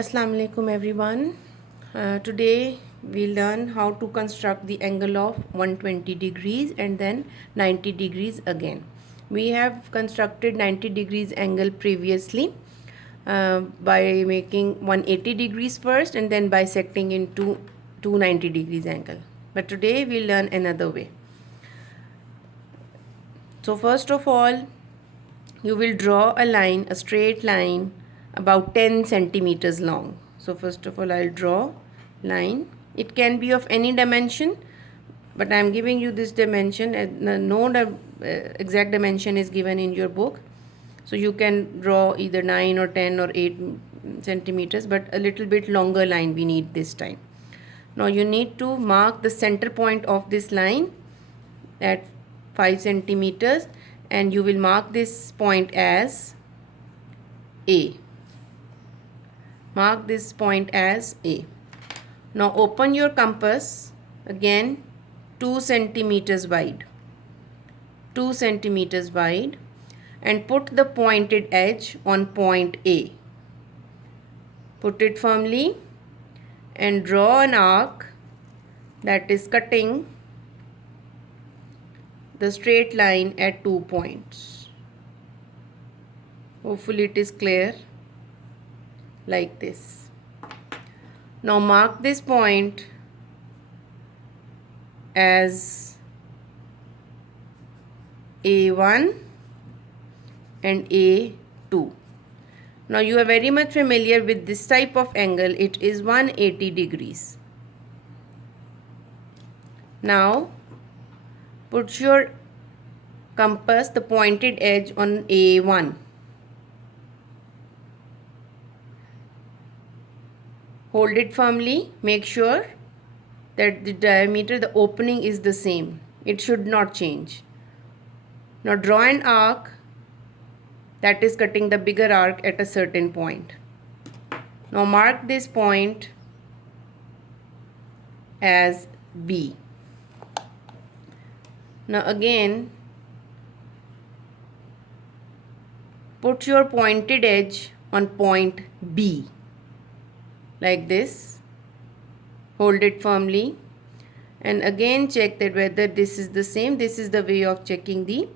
Assalamu alaikum everyone. Today we learn how to construct the angle of 120 degrees and then 90 degrees again. We have constructed 90 degrees angle previously by making 180 degrees first and then bisecting into 290 degrees angle. But today we'll learn another way. So first of all, you will draw a line, a straight line about 10 centimeters long. So first of all, I'll draw line. It can be of any dimension, but I'm giving you this dimension. No exact dimension is given in your book. So you can draw either 9 or 10 or 8 centimeters, but a little bit longer line we need this time. Now you need to mark the center point of this line at 5 centimeters, and you will mark this point as A. Mark this point as A. Now open your compass again 2 centimeters wide. 2 centimeters wide, and put the pointed edge on point A. Put it firmly and draw an arc that is cutting the straight line at 2 points. Hopefully it is clear, like this. Now mark this point as A1 and A2. Now you are very much familiar with this type of angle. It is 180 degrees. Now put your compass, the pointed edge, on A1. Hold it firmly. Make sure that the diameter, the opening is the same. It should not change. Now draw an arc that is cutting the bigger arc at a certain point. Now mark this point as B. Now again, put your pointed edge on point B, like this. Hold it firmly and again check that whether this is the same. This is the way of checking the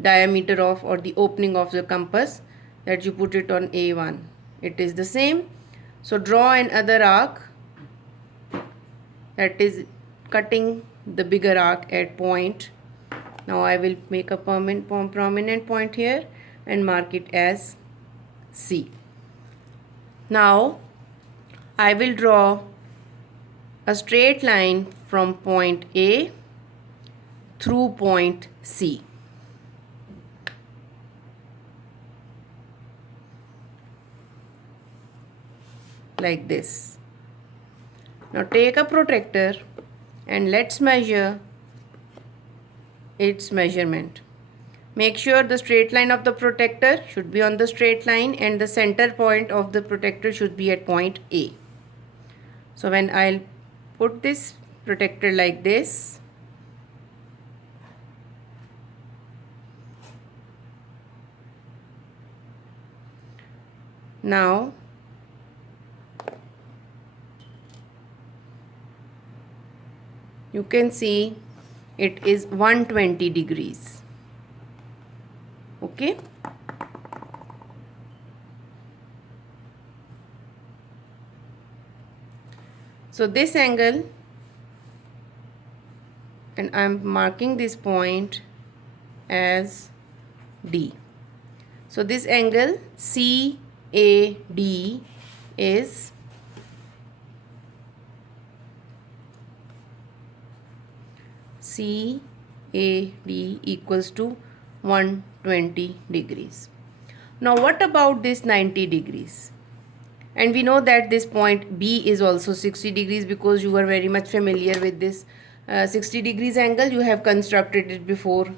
diameter of or the opening of the compass, that you put it on A1. It is the same. So draw another arc that is cutting the bigger arc at point. Now I will make a prominent point here and mark it as C. Now I will draw a straight line from point A through point C. Like this. Now take a protractor and let's measure its measurement. Make sure the straight line of the protractor should be on the straight line and the center point of the protractor should be at point A. So when I'll put this protractor like this, now you can see it is 120 degrees. Okay. So this angle, and I'm marking this point as D. So this angle CAD is CAD equals to 120 degrees. Now what about this 90 degrees? And we know that this point B is also 60 degrees because you are very much familiar with this 60 degrees angle. You have constructed it before,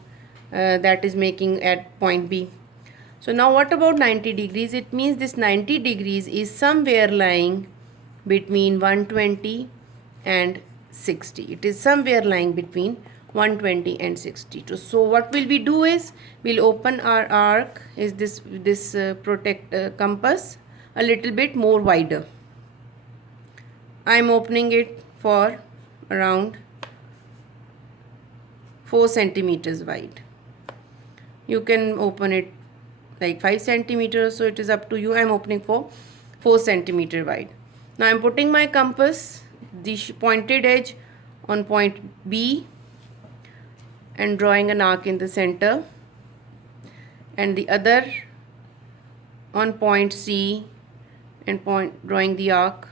that is making at point B. So now what about 90 degrees? It means this 90 degrees is somewhere lying between 120 and 60. It is somewhere lying between 120 and 60. So what will we do is we'll open our arc, is this compass, a little bit more wider. I am opening it for around 4 centimeters wide. You can open it like 5 centimeters, so it is up to you. I am opening for 4 centimeter wide. Now I am putting my compass, the pointed edge on point B, and drawing an arc in the center, and the other on point C and drawing the arc,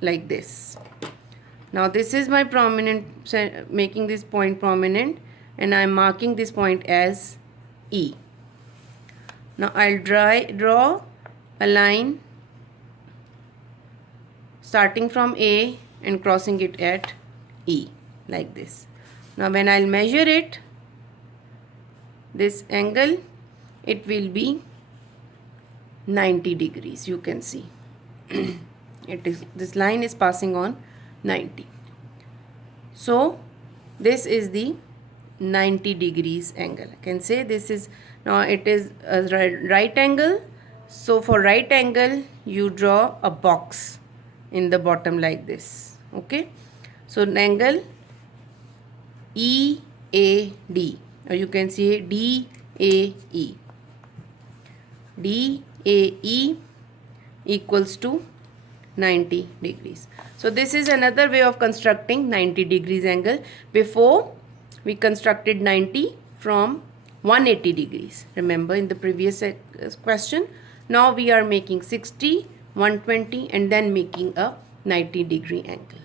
like this. Now this is my prominent, making this point prominent, and I am marking this point as E. Now I'll draw a line starting from A and crossing it at E, like this. Now when I'll measure it, this angle, it will be 90 degrees. You can see this line is passing on 90. So this is the 90 degrees angle. I can say this is, now it is a right angle. So for right angle, you draw a box in the bottom like this. Okay, so an angle EAD, or you can say DAE. DAE equals to 90 degrees. So this is another way of constructing 90 degrees angle. Before we constructed 90 from 180 degrees. Remember in the previous question. Now we are making 60, 120 and then making a 90 degree angle.